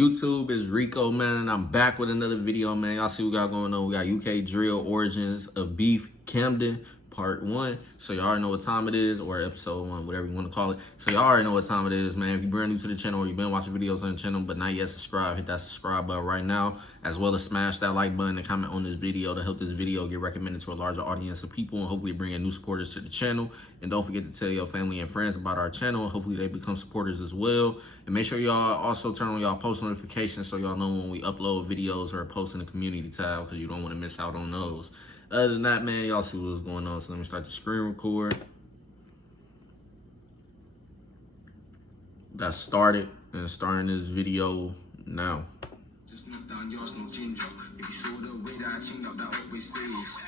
YouTube is Rico, man. I'm back with another video, man. Y'all see what we got going on. We got UK Drill Origins of Beef Camden Part 1. So y'all already know what time it is, or episode 1, whatever you want to call it. So y'all already know what time it is, man. If you're brand new to the channel or you've been watching videos on the channel but not yet subscribed, hit that subscribe button right now, as well as smash that like button and comment on this video to help this video get recommended to a larger audience of people and hopefully bring in new supporters to the channel. And don't forget to tell your family and friends about our channel. Hopefully they become supporters as well. And make sure y'all also turn on y'all post notifications so y'all know when we upload videos or post in the community tab, because you don't want to miss out on those. Other than that, man, y'all see what's going on. So let me start the screen record. Got started and starting this video now. Just knock down yours, no ginger. If you saw the way that I chinged up, that always stays.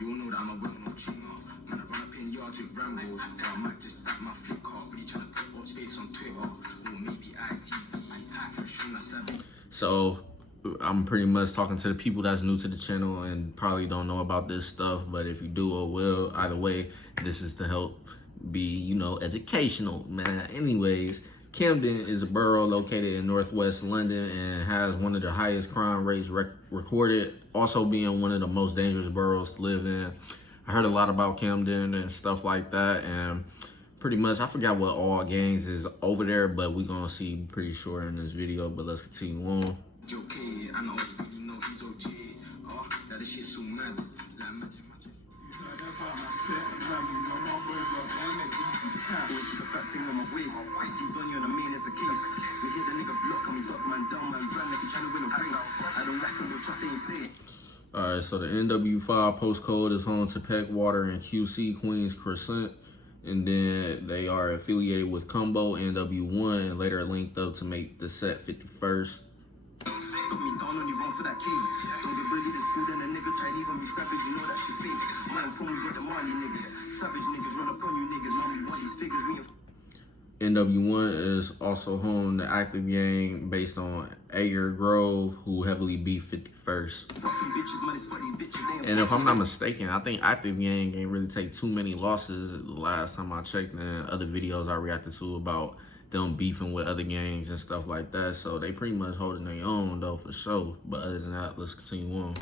You all know that I'm a real no chinger. Man, I run up in yards with Rambo. I might just back my flick off. Really trying to put what's face on Twitter. Or maybe ITV. Fresh from the 7. So I'm pretty much talking to the people that's new to the channel and probably don't know about this stuff, but if you do or will, either way, this is to help be, you know, educational, man. Anyways, Camden is a borough located in northwest London and has one of the highest crime rates recorded, also being one of the most dangerous boroughs to live in. I heard a lot about Camden and stuff like that, and pretty much I forgot what all gangs is over there, but we're gonna see pretty sure in this video. But let's continue on. Alright, so the NW5 postcode is home to Peckwater and QC, Queens, Crescent. And then they are affiliated with Cumbo, NW1, and later linked up to make the set 51st. NW1 is also home to Active Gang based on Ager Grove, who heavily beef 51st. And if I'm not mistaken, I think Active Gang ain't really take too many losses the last time I checked, in other videos I reacted to about them beefing with other gangs and stuff like that. So they pretty much holding their own though, for sure. But other than that, let's continue on.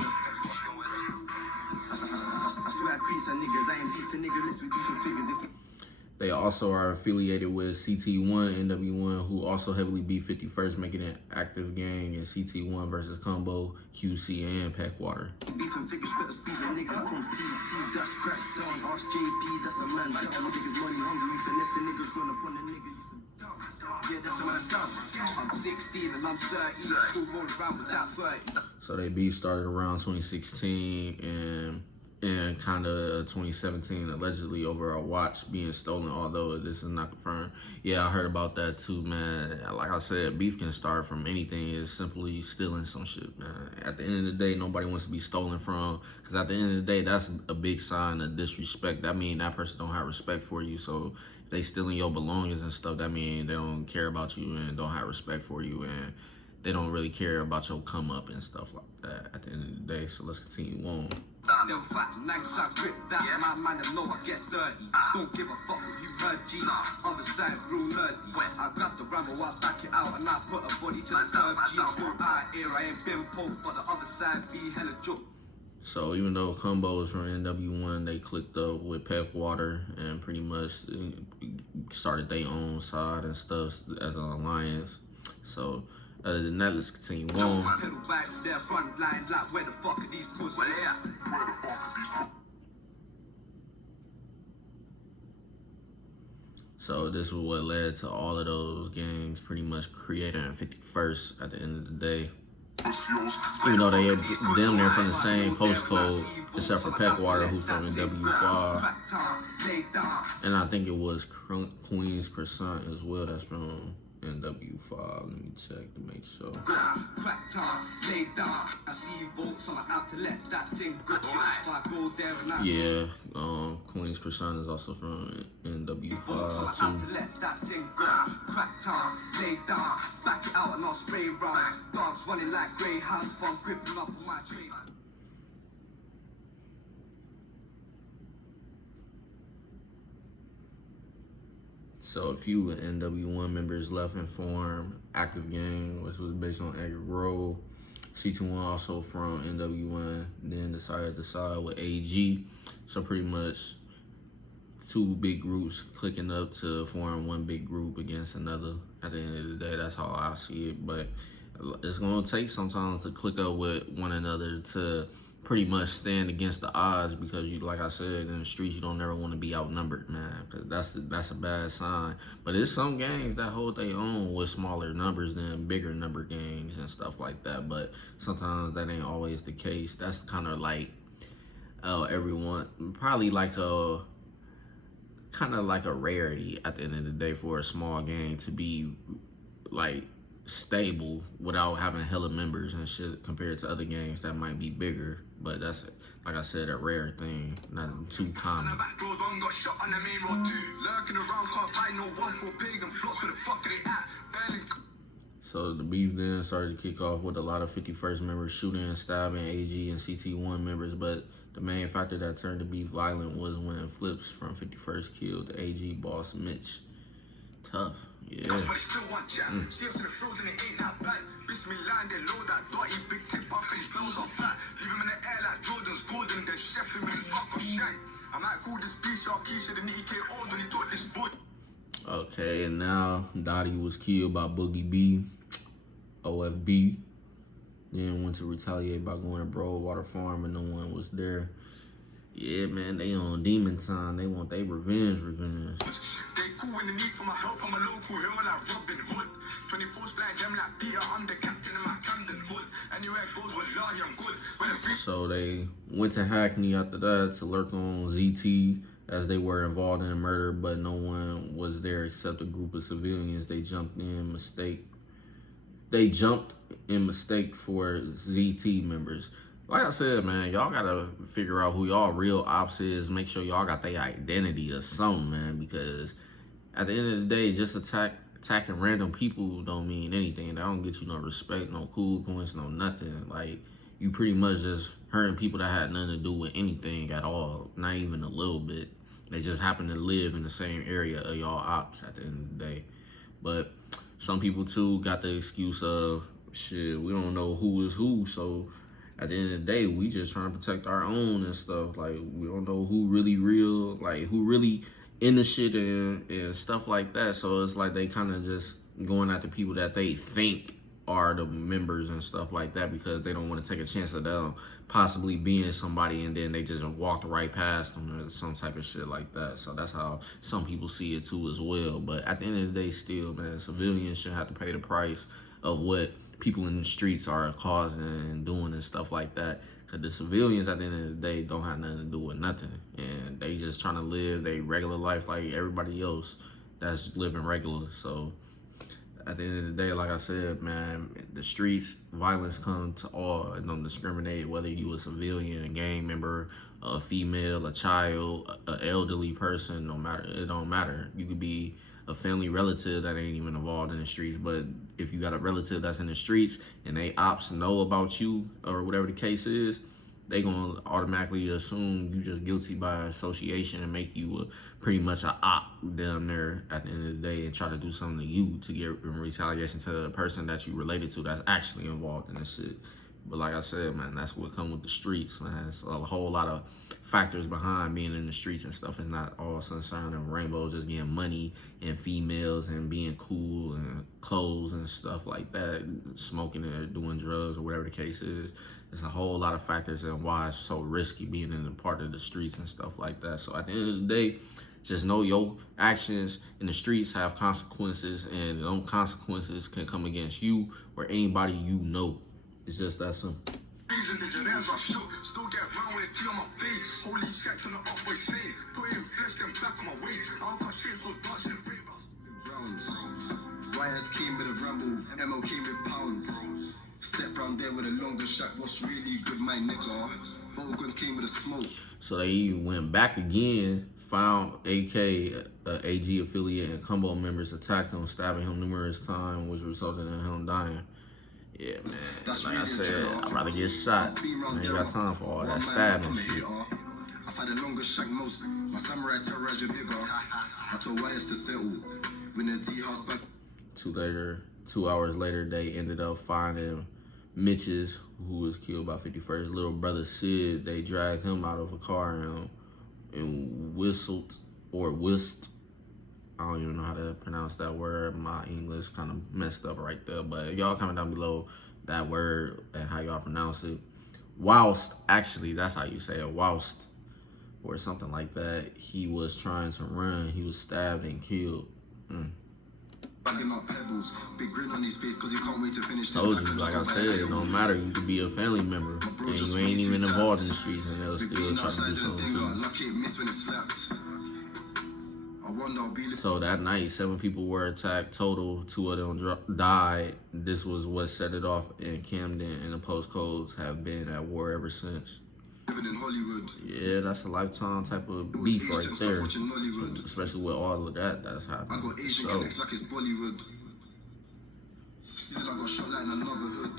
They also are affiliated with CT1, NW1, who also heavily beat 51st, making it Active Gang and CT1 versus Cumbo, QC, and Peckwater. So they beef started around 2016 and kind of 2017, allegedly over a watch being stolen, although this is not confirmed. Yeah, I heard about that too, man. Like I said, beef can start from anything. It's simply stealing some shit, man. At the end of the day, nobody wants to be stolen from, because at the end of the day, that's a big sign of disrespect. That means that person don't have respect for you. So if they stealing your belongings and stuff, that means they don't care about you and don't have respect for you, and they don't really care about your come up and stuff like that at the end of the day. So let's continue on. Them fat legs, I grip that. My man know I get dirty. Don't give a fuck what you heard, G. Other side, real nerdy. I grab the Rambo, I back it out, and I put a body to the curb, G. Still out here, I ain't been poked, but the other side be hella joke. So even though Cumbo is from NW1, they clicked up with Peckwater and pretty much started their own side and stuff as an alliance. So other than that, let's continue on. So this is what led to all of those games pretty much creating 51st at the end of the day. Even though they are damn near from the same postcode, except for Peckwater, who's from NW5. And I think it was Queens Crescent as well, that's from NW5. Let me check to make sure. Yeah, Queens Crescent is also from NW5 too. So a few NW1 members left and formed Gxng, which was based on Edgar Grove. C21 also from NW1, then decided to side with AG. So pretty much two big groups clicking up to form one big group against another. At the end of the day, that's how I see it. But it's gonna take sometimes to click up with one another to pretty much stand against the odds, because you, like I said, in the streets, you don't never want to be outnumbered, man, because that's a bad sign. But there's some gangs that hold their own with smaller numbers than bigger number gangs and stuff like that. But sometimes that ain't always the case. That's kind of like everyone, probably like a kind of like a rarity at the end of the day for a small gang to be like stable without having hella members and shit compared to other gangs that might be bigger. But that's, like I said, a rare thing, not too common. So the beef then started to kick off with a lot of 51st members shooting and stabbing AG and CT1 members, but the main factor that turned the beef violent was when Flips from 51st killed the AG boss Mitch. Tough. Yeah. Okay, and now Dottie was killed by Boogie B, OFB. Then went to retaliate by going to Broadwater Farm and no one was there. Yeah, man, they on demon time. They want their revenge. They cool in the need for my help. I'm a local hero like Robin Hood. 24 slang them like Peter. I'm the captain in my Camden hood. Anywhere it goes with Larry, I'm good. So they went to Hackney after that to lurk on ZT as they were involved in a murder, but no one was there except a group of civilians. They jumped in mistake for ZT members. Like I said, man, y'all gotta figure out who y'all real ops is. Make sure y'all got their identity or something, man, because at the end of the day, just attacking random people don't mean anything. That don't get you no respect, no cool points, no nothing. Like, you pretty much just hurting people that had nothing to do with anything at all, not even a little bit. They just happen to live in the same area of y'all ops at the end of the day. But some people too got the excuse of, shit, we don't know who is who, so at the end of the day, we just trying to protect our own and stuff. Like, we don't know who really real, like, who really in the shit and stuff like that. So it's like they kind of just going after people that they think are the members and stuff like that, because they don't want to take a chance of them possibly being somebody and then they just walked right past them or some type of shit like that. So that's how some people see it too as well. But at the end of the day, still, man, civilians should have to pay the price of what people in the streets are causing and doing and stuff like that. Because the civilians at the end of the day don't have nothing to do with nothing. And they just trying to live their regular life like everybody else that's living regular. So at the end of the day, like I said, man, the streets, violence comes to all. It don't discriminate whether you a civilian, a gang member, a female, a child, an elderly person, no matter. It don't matter. You could be a family relative that ain't even involved in the streets, but if you got a relative that's in the streets and they ops know about you or whatever the case is, they gonna automatically assume you just guilty by association and make you pretty much a op down there at the end of the day and try to do something to you to get in retaliation to the person that you related to that's actually involved in this shit. But like I said, man, that's what come with the streets, man. It's a whole lot of factors behind being in the streets and stuff. It's not all sunshine and rainbows, just getting money and females and being cool and clothes and stuff like that, smoking or doing drugs or whatever the case is. There's a whole lot of factors and why it's so risky being in a part of the streets and stuff like that. So at the end of the day, just know your actions in the streets have consequences, and those consequences can come against you or anybody you know. It's just that simple. Wires came with a rumble, MO came with pounds. Step round there with a longer shot, what's really good, my nigga? All guns came with a smoke. So they even went back again, found AK, AG affiliate, and Cumbo members attacked him, stabbing him numerous times, which resulted in him dying. Yeah, man. Like I said, I'd rather get shot. I ain't got time for all that stabbing shit. I I've had the longest shag most. My samurai terrorize your nigga. I told wires to settle. When the tea house back. 2 hours later, they ended up finding Mitch's, who was killed by 51st little brother Sid. They dragged him out of a car and whisked. I don't even know how to pronounce that word. My English kind of messed up right there. But y'all comment down below that word and how y'all pronounce it. Whilst, actually, that's how you say it, whilst, or something like that. He was trying to run. He was stabbed and killed. Bagging up pebbles, big grin on his face, cause he can't wait to finish this. Told you, like I said, it don't matter. You could be a family member and you ain't even involved in the streets, and they'll still try to do something to you. So that night, 7 people were attacked total. 2 of them died. This was what set it off in Camden, and the postcodes have been at war ever since. Living in Hollywood. Yeah, that's a lifetime type of beef right there. Especially with all of that that's happening. I got Asian connects like it's Bollywood. Still I got shot like in another hood.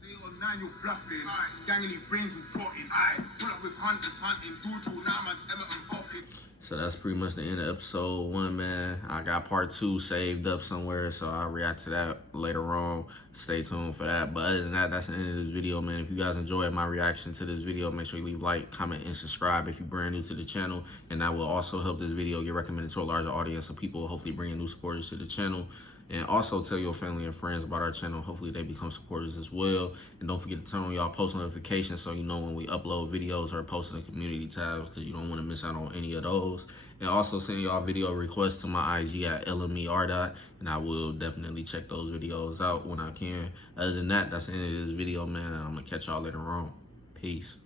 Say on 9 you're bluffing. Gang in his brains and rotting. Pull up with hunters hunting. Doodle now man's Everton popping. So that's pretty much the end of episode 1, man. I got part 2 saved up somewhere, so I'll react to that later on. Stay tuned for that. But other than that, that's the end of this video, man. If you guys enjoyed my reaction to this video, make sure you leave a like, comment, and subscribe if you're brand new to the channel. And that will also help this video get recommended to a larger audience of people, hopefully bringing new supporters to the channel. And also tell your family and friends about our channel. Hopefully they become supporters as well. And don't forget to turn on y'all post notifications so you know when we upload videos or post in the community tab, because you don't want to miss out on any of those. And also send y'all video requests to my IG at LMERico, and I will definitely check those videos out when I can. Other than that, that's the end of this video, man, and I'm going to catch y'all later on. Peace.